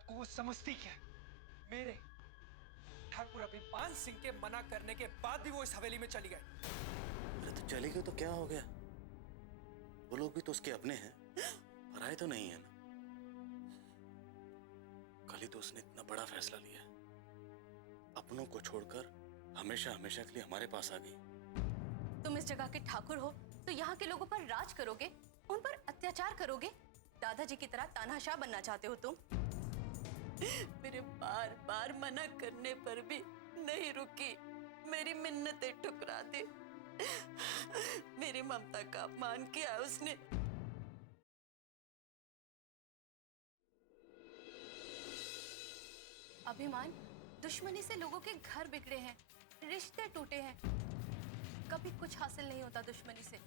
आपको वो समझती क्या है? मेरे ठाकुर अभिमान सिंह के मना करने के बाद भी वो इस हवेली में चली गई। अरे तो चली गई तो क्या हो गया? वो लोग भी तो उसके अपने हैं, पराए तो नहीं है ना। कल ही तो उसने इतना बड़ा फैसला लिया, अपनों को छोड़कर हमेशा हमेशा के लिए हमारे पास आ गई। तुम इस जगह के ठाकुर हो तो यहाँ के लोगों पर राज करोगे, उन पर अत्याचार करोगे, दादाजी की तरह तानाशाह बनना चाहते हो तुम। मेरे बार बार मना करने पर भी नहीं रुकी, मेरी मिन्नतें ठुकरा दी, मेरी ममता का अपमान किया उसने। अभिमान, दुश्मनी से लोगों के घर बिगड़े हैं, रिश्ते टूटे हैं। कभी कुछ हासिल नहीं होता दुश्मनी से,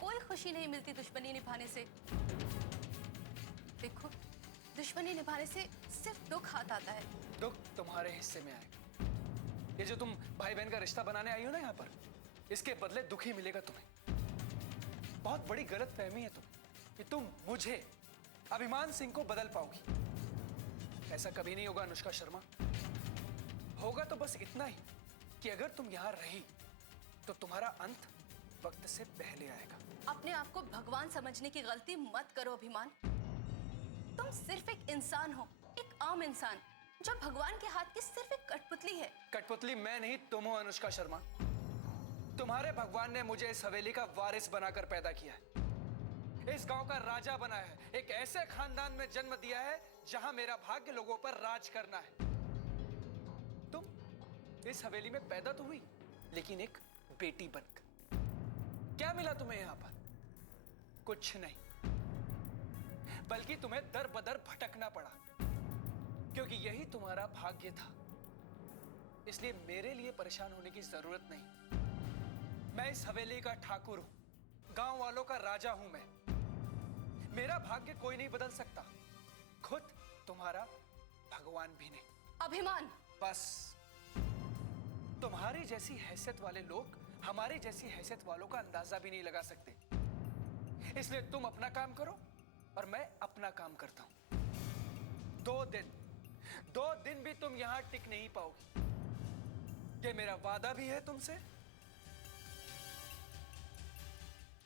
कोई खुशी नहीं मिलती दुश्मनी निभाने से। देखो, दुश्मनी निभाने से सिर्फ दुख हाथ आता है। दुख तुम्हारे हिस्से में आएगा। ये जो तुम भाई बहन का रिश्ता बनाने आई हो ना यहाँ पर, इसके बदले दुख ही मिलेगा तुम्हें। बहुत बड़ी गलतफहमी है तुम्हें कि तुम मुझे, अभिमान सिंह को बदल पाओगी। ऐसा कभी नहीं होगा अनुष्का शर्मा। होगा तो बस इतना ही कि अगर तुम यहाँ रही तो तुम्हारा अंत वक्त से पहले आएगा। अपने आप को भगवान समझने की गलती मत करो अभिमान। तुम सिर्फ एक इंसान हो, एक आम इंसान, जो भगवान के हाथ की सिर्फ एक कठपुतली है। कठपुतली मैं नहीं, तुम हो अनुष्का शर्मा। तुम्हारे भगवान ने मुझे इस हवेली का वारिस बनाकर पैदा किया है, इस गांव का राजा बनाया है, एक ऐसे खानदान में जन्म दिया है जहां मेरा भाग्य लोगों पर राज करना है। तुम इस हवेली में पैदा तो हुई, लेकिन एक बेटी बनकर। क्या मिला तुम्हें यहां पर? कुछ नहीं, बल्कि तुम्हें दर बदर भटकना पड़ा, क्योंकि यही तुम्हारा भाग्य था। इसलिए मेरे लिए परेशान होने की जरूरत नहीं। मैं इस हवेली का ठाकुर हूं, गांव वालों का राजा हूं मैं। मेरा भाग्य कोई नहीं बदल सकता, खुद तुम्हारा भगवान भी नहीं। अभिमान, बस तुम्हारी जैसी हैसियत वाले लोग हमारी जैसी हैसियत वालों का अंदाजा भी नहीं लगा सकते। इसलिए तुम अपना काम करो और मैं अपना काम करता हूं। 2 दिन भी तुम यहां टिक नहीं पाओगी। ये मेरा वादा भी है तुमसे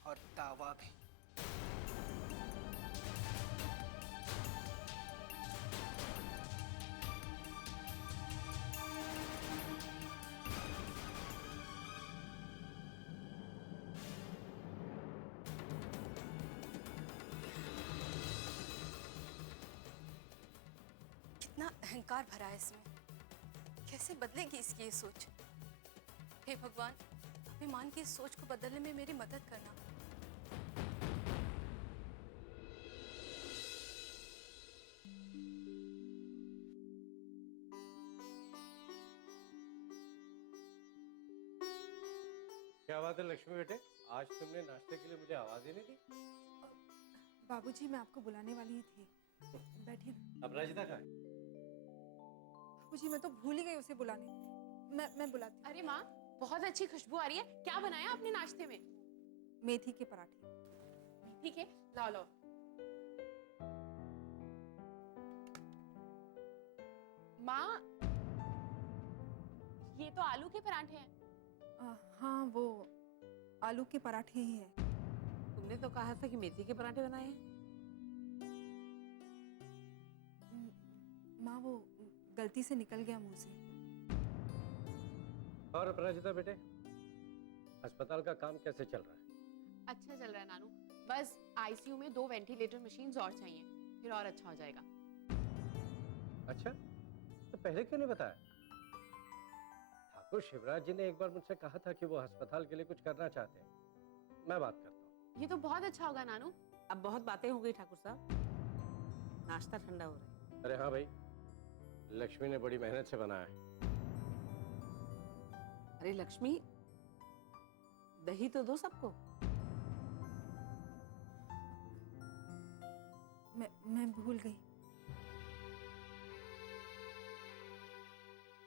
और दावा भी। कितना अहंकार भरा है इसमें, कैसे बदलेगी इसकी ये सोच। हे भगवान, अभिमान की इस सोच को बदलने में मेरी मदद करना। क्या बात है लक्ष्मी बेटे, आज तुमने नाश्ते के लिए मुझे आवाज ही नहीं दी। बाबूजी, मैं आपको बुलाने वाली ही थी, बैठिए। अब राजिदा कहाँ है? बाबूजी, मैं तो भूल ही गई उसे बुलाने। मैं बुलाती हूँ। अरे माँ, बहुत अच्छी खुशबू आ रही है। क्या बनाया आपने नाश्ते में? मेथी के पराठे। मेथी के? लाओ लाओ। माँ, ये तो आलू के पराठे हैं। हाँ, वो आलू के पराठे ही हैं। तुमने तो कहा था कि मेथी के पराठे बनाए हैं। माँ, वो गलती से निकल गया मुंह से। और अपराजिता बेटे, अस्पताल का काम कैसे चल रहा है? अच्छा चल रहा है नानू, बस आईसीयू में 2 वेंटिलेटर मशीन्स और चाहिए, फिर और अच्छा हो जाएगा। अच्छा, तो पहले क्यों नहीं बताया? ठाकुर शिवराज जी ने एक बार मुझसे कहा था कि वो अस्पताल के लिए कुछ करना चाहते हैं। मैं बात करता हूँ। ये तो बहुत अच्छा होगा नानू। अब बहुत बातें हो गई ठाकुर साहब, नाश्ता ठंडा हो रहा है। अरे हाँ भाई, लक्ष्मी ने बड़ी मेहनत से बनाया है। अरे लक्ष्मी, दही तो दो सबको। मैं भूल गई।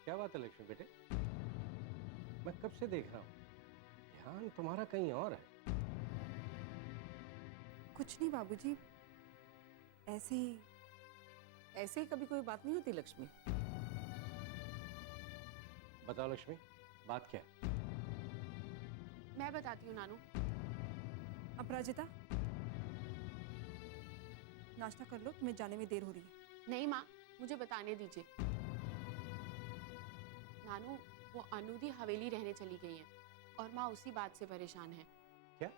क्या बात है लक्ष्मी बेटे, मैं कब से देख रहा हूँ ध्यान तुम्हारा कहीं और है। कुछ नहीं बाबूजी, ऐसे ही। ऐसे ही कभी कोई बात नहीं होती लक्ष्मी। बताओ लक्ष्मी, बात क्या है? मैं बताती हूँ नानू। अपराजिता, नाश्ता कर लो, तुम्हें जाने में देर हो रही है। नहीं माँ, मुझे बताने दीजिए। नानू, वो अनुदी हवेली रहने चली गई है और माँ उसी बात से परेशान है। क्या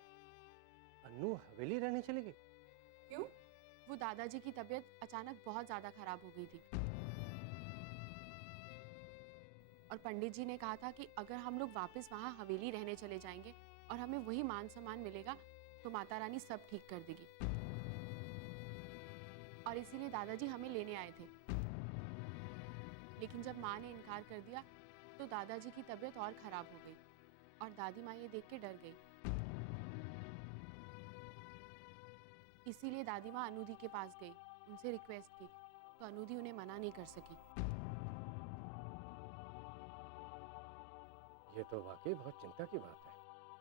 अनु हवेली रहने चली गई? क्यों? वो दादाजी की तबीयत अचानक बहुत ज्यादा खराब हो गई थी और पंडित जी ने कहा था कि अगर हम लोग वापस वहाँ हवेली रहने चले जाएंगे और हमें वही मान सम्मान मिलेगा तो माता रानी सब ठीक कर देगी। और इसीलिए दादाजी हमें लेने आए थे, लेकिन जब माँ ने इनकार कर दिया तो दादाजी की तबीयत और खराब हो गई और दादी माँ ये देख के डर गई। इसीलिए दादी माँ अनुदी के पास गई, उनसे रिक्वेस्ट की, तो अनुदी उन्हें मना नहीं कर सकी। ये तो वाकई बहुत चिंता की बात है।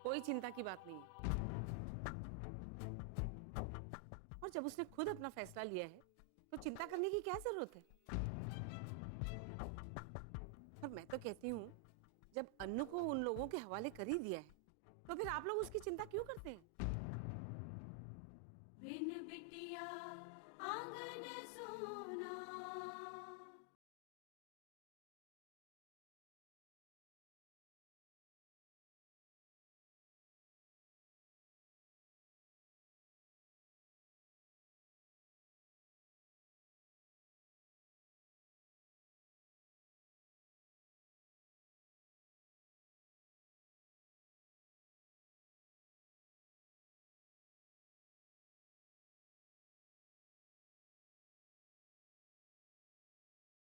कोई चिंता की बात नहीं है। और जब उसने खुद अपना फैसला लिया है तो चिंता करने की क्या जरूरत है? और मैं तो कहती हूँ, जब अन्नू को उन लोगों के हवाले कर ही दिया है तो फिर आप लोग उसकी चिंता क्यों करते हैं? बिन बिटिया आंगन सोना।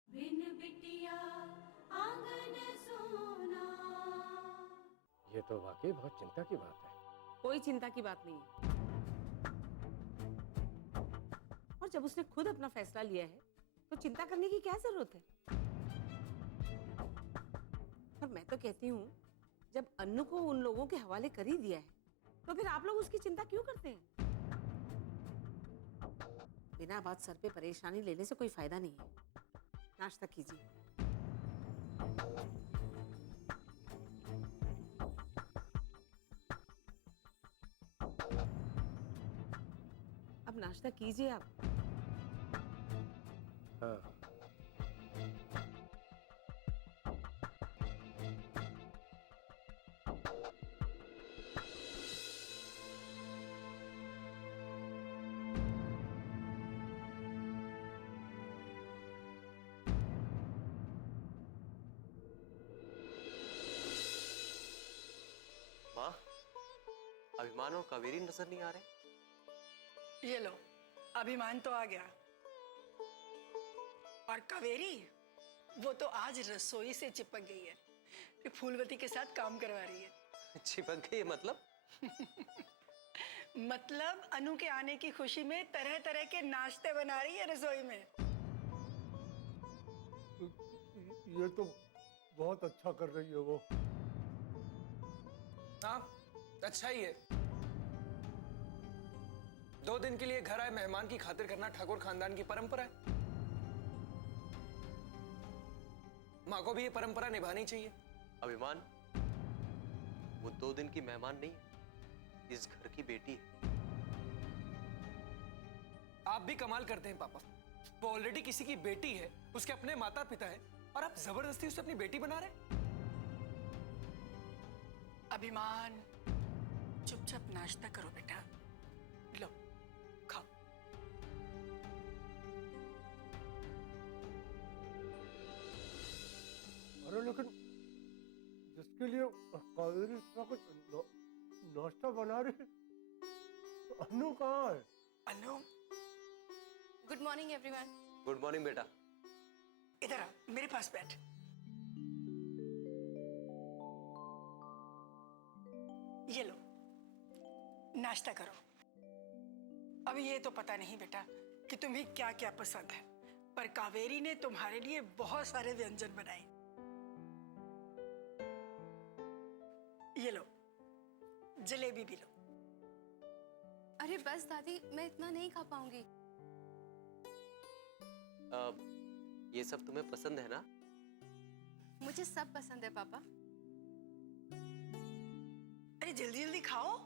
बिन बिटिया आंगन सोना। ये तो वाकई बहुत चिंता की बात है। कोई चिंता की बात नहीं है। और जब उसने खुद अपना फैसला लिया है तो चिंता करने की क्या जरूरत है? और मैं तो कहती हूँ, जब अन्नू को उन लोगों के हवाले कर ही दिया है तो फिर आप लोग उसकी चिंता क्यों करते हैं? बिना बात सर पे परेशानी लेने से कोई फायदा नहीं है। नाश्ता कीजिए। अब नाश्ता कीजिए आप। हाँ। माँ, अभिमान और कावेरी नजर नहीं आ रहे। ये लो, अभिमान तो आ गया और कावेरी, वो तो आज रसोई से चिपक गई है, फिर फूलवती के साथ काम करवा रही है। चिपक गई मतलब? मतलब अनु के आने की खुशी में तरह तरह के नाश्ते बना रही है रसोई में। ये तो बहुत अच्छा कर रही है वो। हाँ, अच्छा ही है। 2 दिन के लिए घर आए मेहमान की खातिर करना ठाकुर खानदान की परंपरा है। माँ को भी ये परंपरा निभानी चाहिए। अभिमान, वो 2 दिन की मेहमान नहीं है, इस घर की बेटी है। आप भी कमाल करते हैं पापा। वो ऑलरेडी किसी की बेटी है, उसके अपने माता पिता है, और आप जबरदस्ती उसे अपनी बेटी बना रहे हैं। अभिमान, चुपचाप नाश्ता करो बेटा। लो, खाओ। अरे लेकिन जिसके लिए कावेरी इतना कुछ नाश्ता बना रही है, तो अनु कहाँ है? Anu, good morning everyone. Good morning बेटा। इधर आ, मेरे पास बैठ। ये लो, नाश्ता करो। अभी ये तो पता नहीं बेटा कि तुम्हें क्या क्या पसंद है, पर कावेरी ने तुम्हारे लिए बहुत सारे व्यंजन बनाए। ये लो, जलेबी भी लो। अरे बस दादी, मैं इतना नहीं खा पाऊंगी। ये सब तुम्हें पसंद है ना? मुझे सब पसंद है पापा। अरे जल्दी जल्दी खाओ,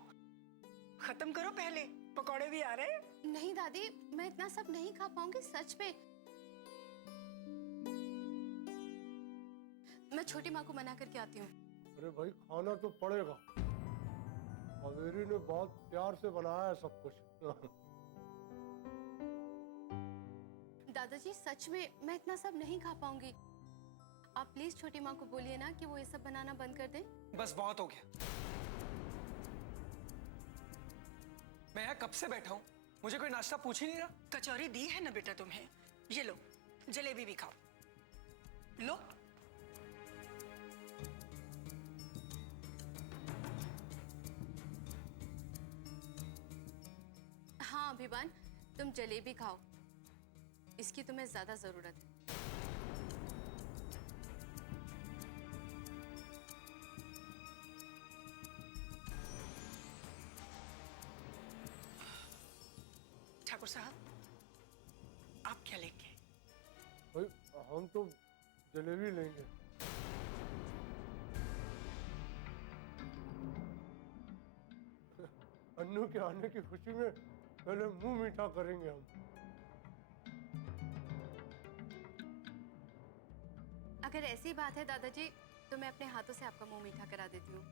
खत्म करो पहले, पकौड़े भी आ रहे हैं। नहीं दादी, मैं इतना सब नहीं खा पाऊंगी सच में। मैं छोटी माँ को मना करके आती हूँ। अरे भाई खाना तो पड़ेगा, कावेरी ने बहुत प्यार से बनाया है सब कुछ। दादाजी सच में मैं इतना सब नहीं खा पाऊंगी। आप प्लीज छोटी माँ को बोलिए ना कि वो ये सब बनाना बंद कर दे। बस बहुत हो गया। मैं यहाँ कब से बैठा हूँ, मुझे कोई नाश्ता पूछ ही नहीं रहा। कचौरी दी है ना बेटा तुम्हें, ये लो, जलेबी भी खाओ, लो। हाँ अभिमान, तुम जलेबी खाओ, इसकी तुम्हें ज्यादा जरूरत है। ठाकुर साहब, आप क्या लेंगे? भाई हम तो जलेबी लेंगे। अन्नू के आने की खुशी में पहले मुंह मीठा करेंगे हम। अगर ऐसी बात है दादाजी, तो मैं अपने हाथों से आपका मुंह मीठा करा देती हूँ।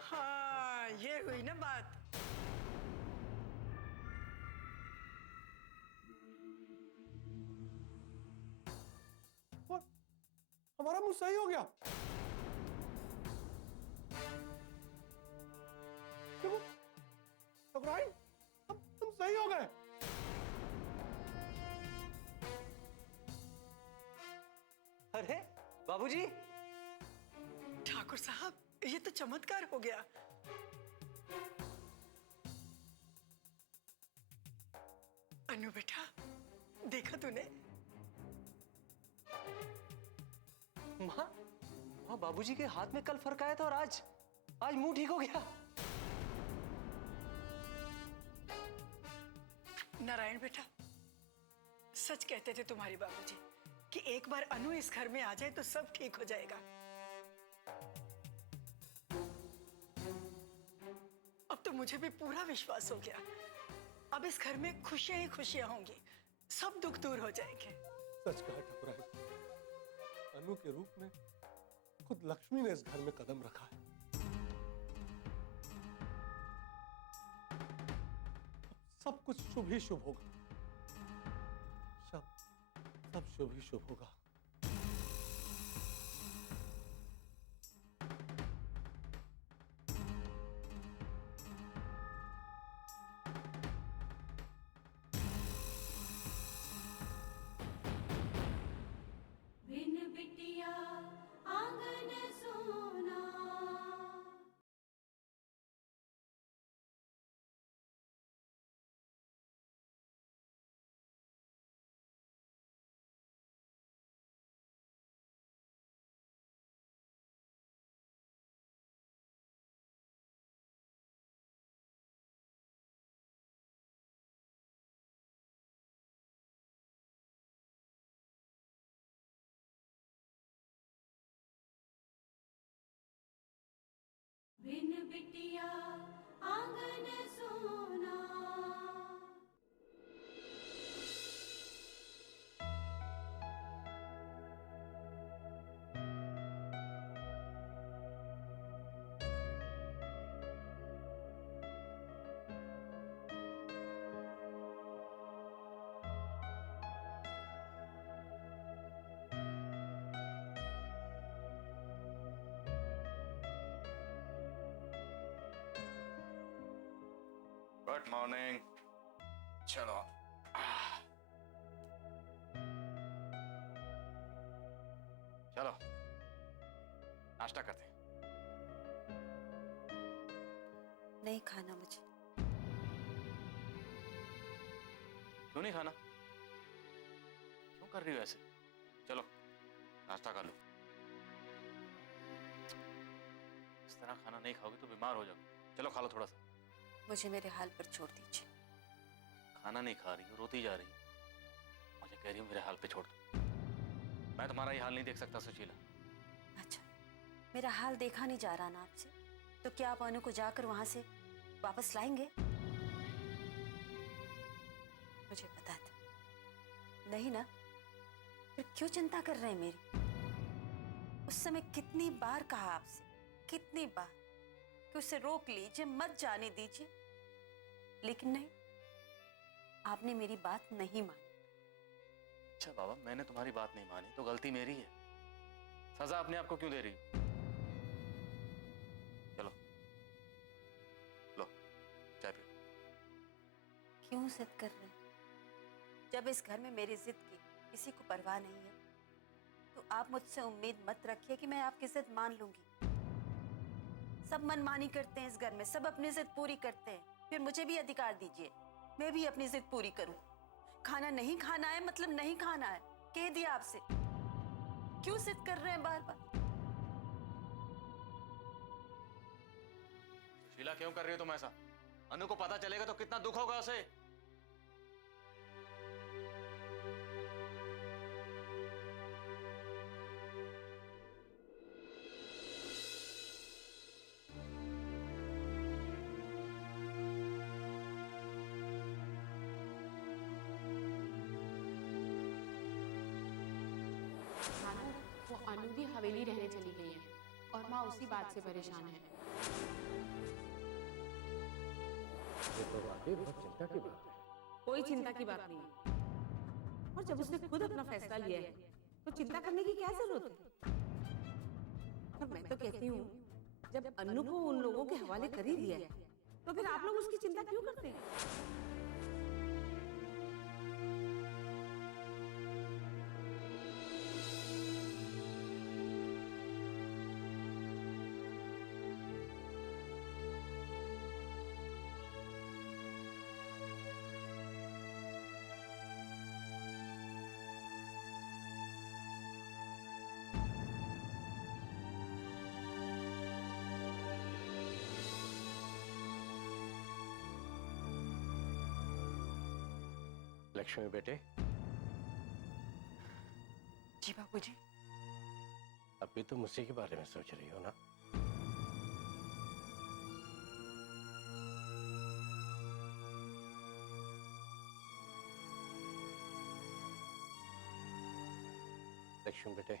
हाँ, ये हुई ना बात। और हमारा मुंह सही हो गया। देखो, टकराई, हम सही हो गए। अरे बाबूजी! ठाकुर साहब, ये तो चमत्कार हो गया। अनु बेटा, देखा तूने? माँ, बाबूजी के हाथ में कल फर्क आया था और आज मुंह ठीक हो गया। नारायण बेटा, सच कहते थे तुम्हारे बाबूजी कि एक बार अनु इस घर में आ जाए तो सब ठीक हो जाएगा। अब तो मुझे भी पूरा विश्वास हो गया। अब इस घर में खुशियां ही खुशियां होंगी, सब दुख दूर हो जाएंगे। सच कहा ठकुराई, अनु के रूप में खुद लक्ष्मी ने इस घर में कदम रखा है। सब कुछ शुभ ही शुभ होगा, सब शुभ ही शुभ होगा। बिन बिटिया आंगन सोना। Good morning. चलो चलो नाश्ता करते हैं। नहीं खाना मुझे। क्यों नहीं खाना? क्यों कर रही हो ऐसे? चलो नाश्ता कर लो। तरह खाना नहीं खाओगे तो बीमार हो जाओगे। चलो खा लो थोड़ा सा। मुझे मेरे हाल पर छोड़ दीजिए। खाना नहीं खा रही हो, रोती जा रही हो, मुझे कह रही हो मेरे हाल पे छोड़ दो। मैं तुम्हारा ये हाल नहीं देख सकता सुशीला। अच्छा, मेरा हाल देखा नहीं जा रहा ना आपसे, तो क्या आप अनु को जाकर वहां से वापस लाएंगे? मुझे पता था। नहीं ना, फिर क्यों चिंता कर रहे हैं मेरी? उस समय कितनी बार कहा आपसे, कितनी बार कि उसे रोक लीजिए, मत जाने दीजिए, लेकिन नहीं, आपने मेरी बात नहीं मानी। अच्छा बाबा, मैंने तुम्हारी बात नहीं मानी तो गलती मेरी है। सजा अपने आप को क्यों दे रही हो? चलो लो चाय पियो। क्यों जिद कर रहे हैं? जब इस घर में मेरी जिद की किसी को परवाह नहीं है, तो आप मुझसे उम्मीद मत रखिए कि मैं आपकी जिद मान लूंगी। सब मनमानी करते हैं इस घर में, सब अपनी जिद पूरी करते हैं, फिर मुझे भी अधिकार दीजिए, मैं भी अपनी जिद पूरी करूं। खाना नहीं खाना है मतलब नहीं खाना है, कह दिया आपसे। क्यों जिद कर रहे हैं बार बार? सुशीला क्यों कर रही हो तुम ऐसा? अनु को पता चलेगा तो कितना दुख होगा उसे। भानु, वो अनु भी हवेली रहने चली गई है और माँ उसी बात से परेशान है। ये तो वाकई बहुत चिंता की बात है। कोई चिंता की बात नहीं है। और जब उसने खुद अपना फैसला लिया है तो चिंता करने की क्या जरूरत है? और मैं तो कहती हूँ, जब अन्नू को उन लोगों के हवाले कर ही दिया है तो फिर आप लोग उसकी चिंता क्यों करते हैं? लक्ष्मी बेटे, जी बाबूजी। अभी तुम उसी के बारे में सोच रही हो ना? लक्ष्मी बेटे,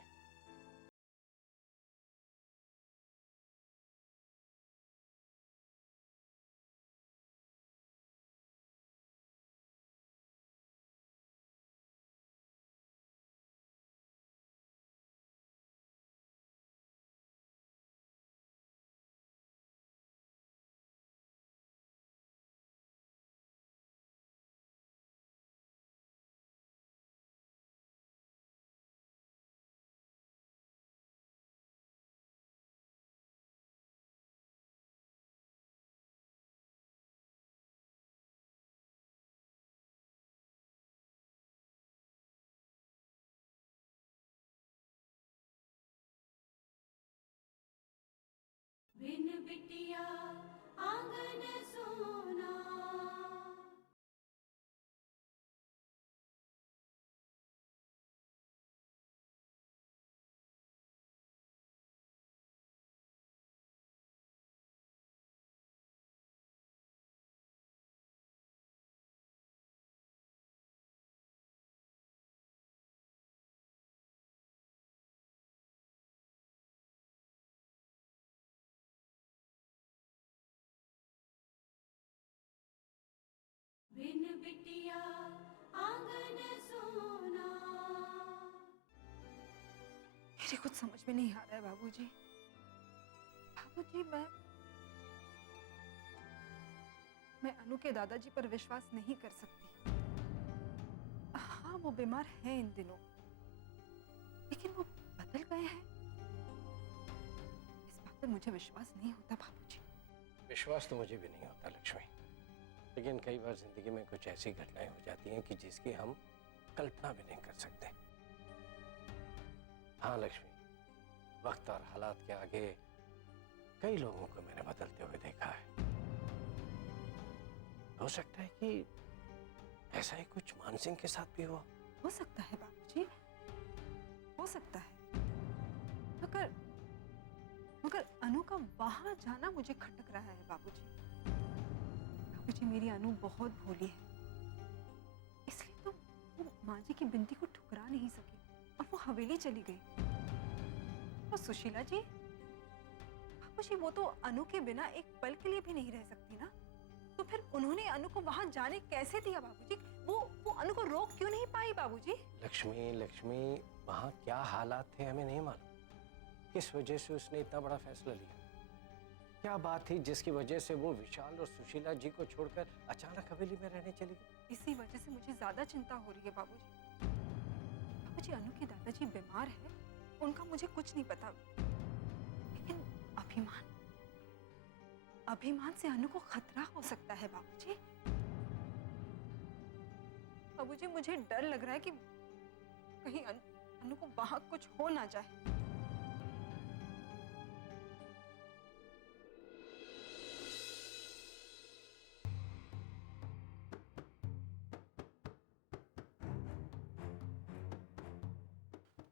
बिन बिटिया आंगन सोना। बिन बिटिया आंगन सोना। मुझे कुछ समझ में नहीं आ रहा है बाबूजी। बाबूजी, मैं अनु के दादाजी पर विश्वास नहीं कर सकती। हाँ, वो बीमार है इन दिनों, लेकिन वो बदल गए हैं। इस बात पर मुझे विश्वास नहीं होता बाबूजी। विश्वास तो मुझे भी नहीं होता लक्ष्मी, लेकिन कई बार जिंदगी में कुछ ऐसी घटनाएं हो जाती हैं कि जिसकी हम कल्पना भी नहीं कर सकते। हाँ लक्ष्मी, वक्त और हालात के आगे कई लोगों को मैंने बदलते हुए देखा है। हो सकता है कि ऐसा ही कुछ मानसिंह के साथ भी हुआ। हो सकता है बाबूजी, हो सकता है, मगर मगर अनु का वहां जाना मुझे खटक रहा है बाबूजी। बाबूजी, मेरी अनु बहुत भोली है, इसलिए तो वो माँ जी की बिनती को ठुकरा नहीं सकी और वो हवेली चली गई। और सुशीला जी, बाबूजी, वो तो अनु के बिना एक पल के लिए भी नहीं रह सकती ना, तो फिर उन्होंने अनु को वहां जाने कैसे दिया बाबूजी? वो अनु को रोक क्यों नहीं पाई बाबूजी? लक्ष्मी, वहां क्या हालात थे हमें नहीं मालूम। किस वजह से उसने इतना बड़ा फैसला लिया? क्या बात थी जिसकी वजह से वो विशाल और सुशीला जी को छोड़कर अचानक हवेली में रहने चली गई? इसी वजह से मुझे ज्यादा चिंता हो रही है बाबूजी। बाबूजी, अनु के दादाजी बीमार है, उनका मुझे कुछ नहीं पता, लेकिन अभिमान से अनु को खतरा हो सकता है बाबूजी। बाबूजी, मुझे डर लग रहा है कि कहीं अनु को वहां कुछ हो ना जाए।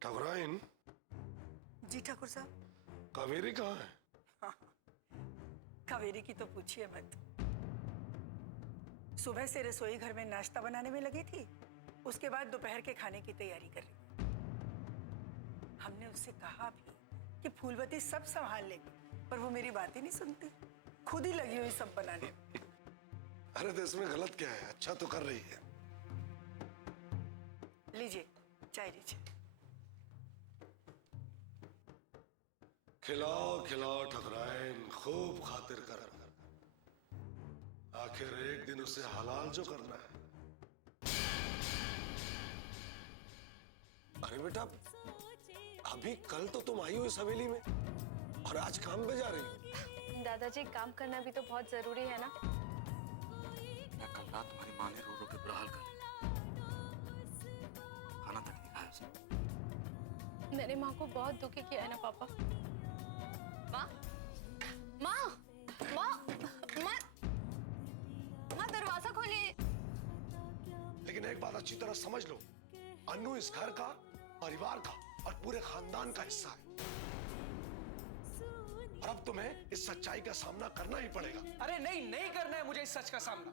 ठकुराइन जी ठाकुर साहब। कावेरी कहाँ है? हाँ, कावेरी की तो पूछिए मत। सुबह से रसोई घर में नाश्ता बनाने में लगी थी, उसके बाद दोपहर के खाने की तैयारी कर रही। हमने उससे कहा भी कि फूलवती सब संभाल लेगी, पर वो मेरी बात ही नहीं सुनती, खुद ही लगी हुई सब बनाने। अरे तो इसमें गलत क्या है? अच्छा तो कर रही है। लीजिए चाय लीजिए। खिलाओ खिलाओ ठकुराइन, खूब खातिर कर। आखिर एक दिन उसे हलाल जो करना है। अरे बेटा, अभी कल तो तुम आई हो इस हवेली में और आज काम पे जा रही हो। दादाजी, काम करना भी तो बहुत जरूरी है ना। मैं कल रात तुम्हारी माँ ने रो रो के बुरा हाल कर लिया, खाना तक नहीं खाया उसने। मेरे माँ को बहुत दुखी किया है ना पापा। माँ, माँ, माँ, माँ, माँ, दरवाजा खोलिए। लेकिन एक बात अच्छी तरह समझ लो, अनु इस घर का, परिवार का और पूरे खानदान का हिस्सा है। और अब तुम्हें इस सच्चाई का सामना करना ही पड़ेगा। अरे नहीं करना है मुझे इस सच का सामना।